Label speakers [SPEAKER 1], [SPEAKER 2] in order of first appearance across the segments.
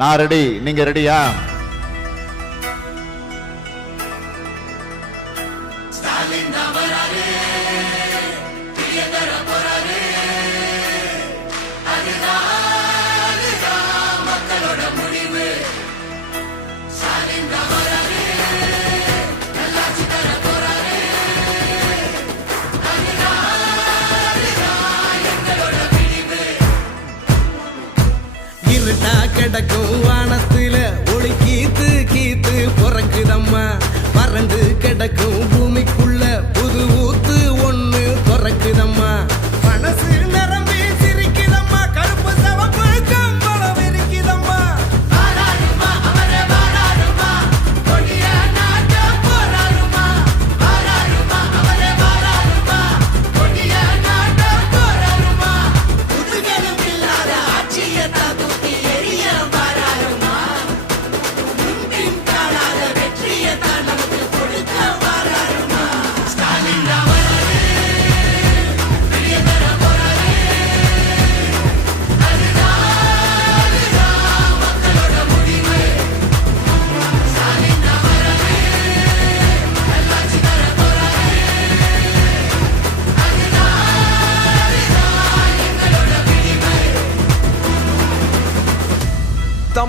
[SPEAKER 1] நான் ரெடி. நீங்க ரெடியா?
[SPEAKER 2] அதுதான் கிடக்கும் வானத்து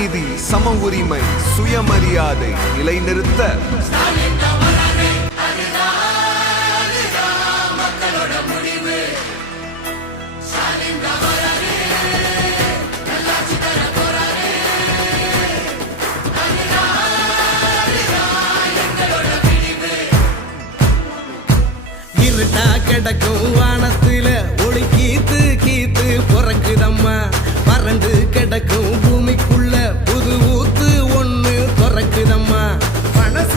[SPEAKER 3] நீதி சம உரிமை சுயமரியாதை நிலைநிறுத்த.
[SPEAKER 2] இருட்டா கிடக்கும் வானத்துல ஒளி கீத்து கீத்து பிறக்குதம்மா பறந்து கிடக்கும் பூ பறக்குதம்மா மனசு